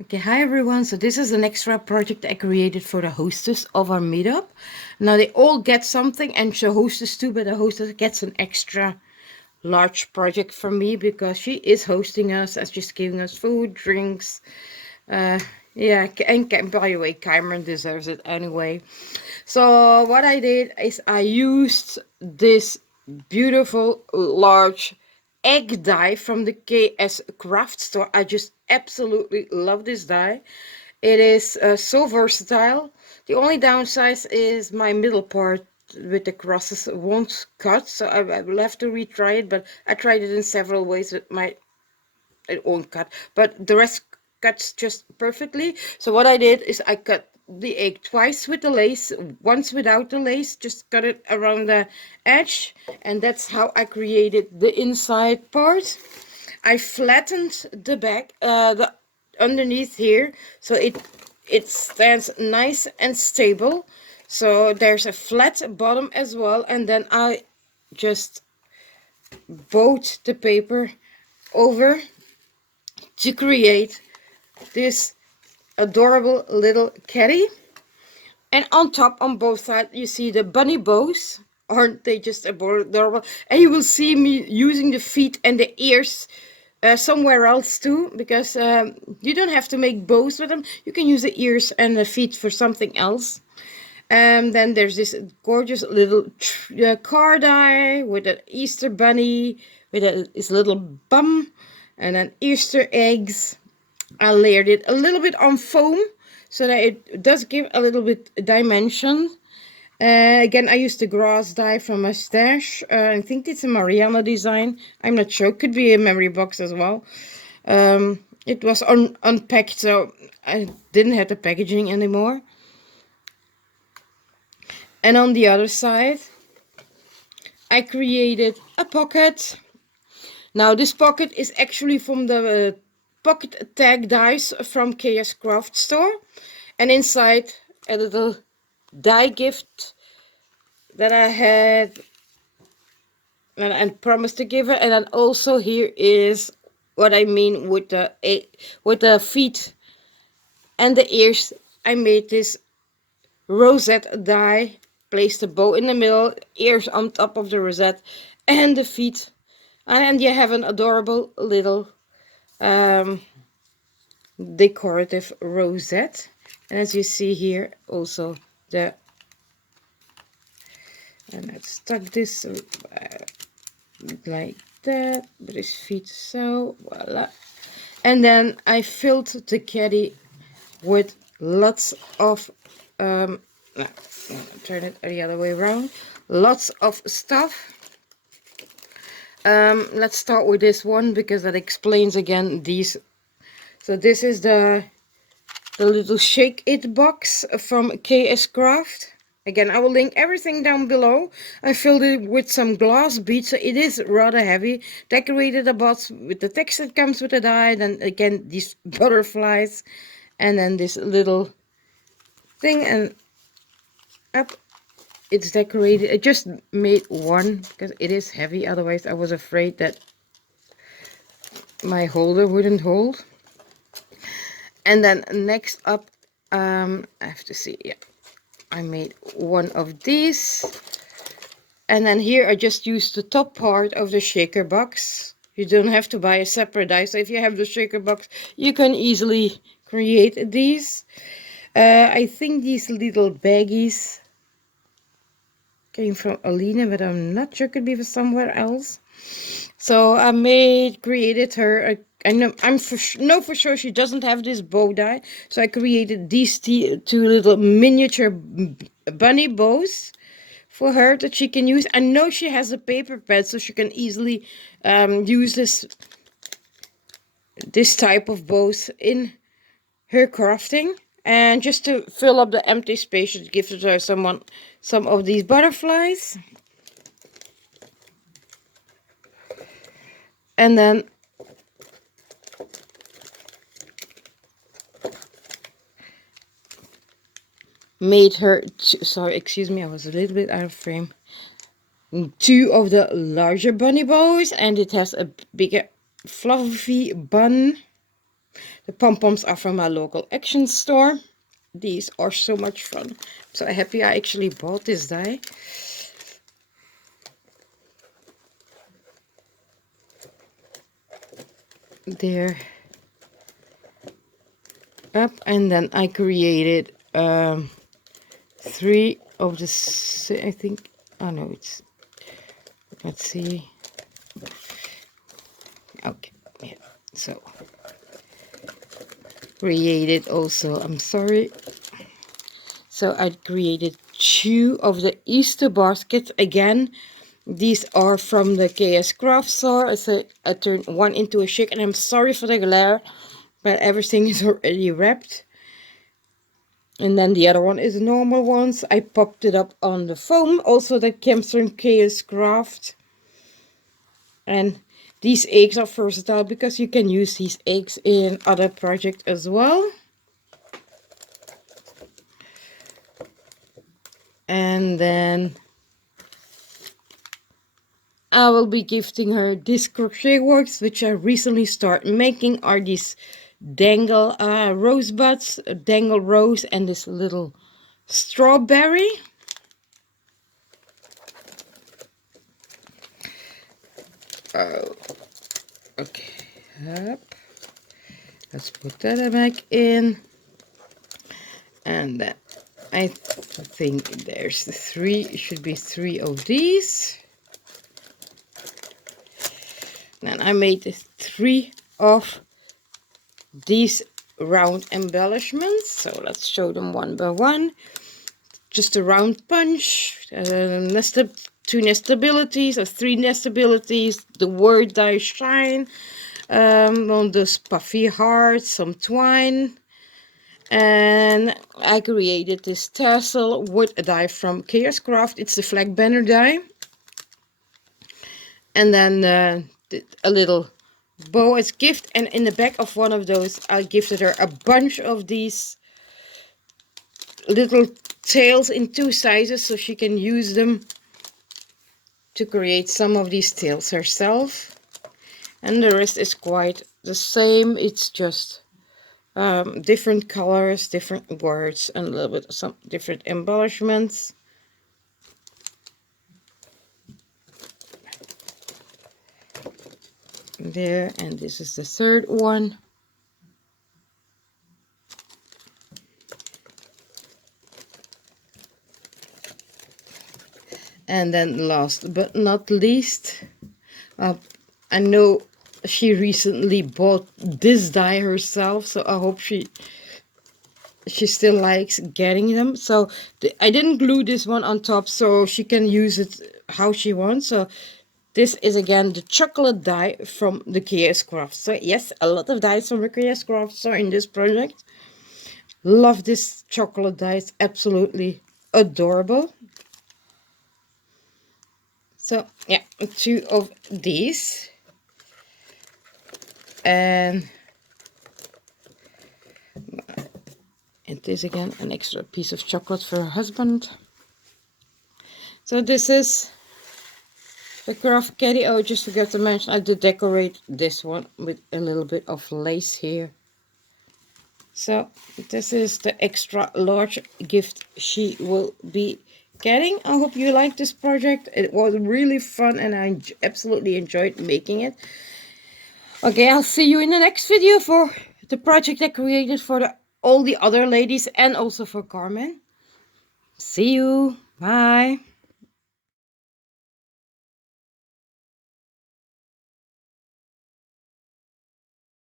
Okay, hi everyone. So this is an extra project I created for the hostess of our meetup. Now they all get something, and the hostess too, but the hostess gets an extra large project from me because she is hosting us, as just giving us food, drinks. Uh, yeah, and by the way, Carmen deserves it anyway. So what I did is I used this beautiful large egg die from the Kscrafts store. I just absolutely love this die. It is so versatile. The only downside is my middle part with the crosses won't cut, so I will have to retry it. But I tried it in several ways with my it won't cut, but the rest cuts just perfectly. So what I did is I cut the egg twice with the lace, once without the lace, just cut it around the edge, and that's how I created the inside part. I flattened the back, the underneath here, so it stands nice and stable. So there's a flat bottom as well, and then I just bowed the paper over to create this adorable little caddy. And on top, on both sides, you see the bunny bows. Aren't they just adorable? And you will see me using the feet and the ears somewhere else too, because you don't have to make bows with them. You can use the ears and the feet for something else. And then there's this gorgeous little car die with an Easter bunny with his little bum, and then Easter eggs. I layered it a little bit on foam so that it does give a little bit dimension. Again, I used the grass dye from my stash. I think it's a Mariana design. I'm not sure. Could be a memory box as well. It was unpacked, so I didn't have the packaging anymore. And on the other side, I created a pocket. Now, this pocket is actually from the pocket tag dies from Kscrafts store. And inside, a little die gift that I had and promised to give her. And then also here is what I mean with the feet and the ears. I made this rosette die, placed the bow in the middle, ears on top of the rosette, and the feet. And you have an adorable little um, decorative rosette. And as you see here, also the, and let's tuck this like that with his feet, so voila. And then I filled the caddy with lots of no, turn it the other way around, lots of stuff. Let's start with this one because that explains again these. So this is the little shake it box from Kscraft. Again, I will link everything down below. I filled it with some glass beads, so it is rather heavy. Decorated the box with the text that comes with the die. Then again, these butterflies. And then this little thing. And up, it's decorated. I just made one because it is heavy. Otherwise, I was afraid that my holder wouldn't hold. And then next up, I have to see, yeah. I made one of these, and then here I just used the top part of the shaker box. You don't have to buy a separate die, so if you have the shaker box you can easily create these. I think these little baggies came from Alina, but I'm not sure, could be from somewhere else. So I created her. I know for sure she doesn't have this bow die, so I created these two little miniature bunny bows for her that she can use. I know she has a paper pad, so she can easily use this type of bows in her crafting. And just to fill up the empty space, she gives her some of these butterflies. And then made her, sorry, excuse me, I was a little bit out of frame, two of the larger bunny bows, and it has a bigger fluffy bun. The pom-poms are from my local action store. These are so much fun. I'm so happy I actually bought this die. There. Up, and then I created 3 of the, I think, oh no, it's, let's see. Okay, yeah, so created also, I'm sorry. So I created 2 of the Easter baskets. Again, these are from the Kscrafts store. So I turned one into a chick, and I'm sorry for the glare, but everything is already wrapped. And then the other one is the normal ones. I popped it up on the foam. Also that comes from Kscrafts. And these eggs are versatile because you can use these eggs in other projects as well. And then I will be gifting her this crochet works, which I recently started making, are these dangle rosebuds, a dangle rose, and this little strawberry. Oh, okay. Yep. Let's put that back in. And then I think there's the 3, it should be 3 of these. Then I made 3 of these round embellishments. So let's show them one by one. Just a round punch, 2 nestabilities or 3 nestabilities, the word die shine, on those puffy hearts, some twine. And I created this tassel with a die from Kscrafts. It's the flag banner die. And then a little bow as gift. And in the back of one of those, I gifted her a bunch of these little tails in 2 sizes, so she can use them to create some of these tails herself. And the rest is quite the same. It's just different colors, different words, and a little bit of some different embellishments. There, and this is the 3rd one. And then last but not least, I know she recently bought this die herself, so I hope she still likes getting them. So I didn't glue this one on top, so she can use it how she wants. So this is again the chocolate die from the Kscrafts. So yes, a lot of dies from the Kscrafts are in this project. Love this chocolate die, it's absolutely adorable. So yeah, 2 of these. And it is again an extra piece of chocolate for her husband. So this is the craft caddy. Oh, just forgot to mention, I did decorate this one with a little bit of lace here. So this is the extra large gift she will be getting. I hope you like this project. It was really fun and I absolutely enjoyed making it. Okay, I'll see you in the next video for the project I created for all the other ladies and also for Carmen. See you. Bye.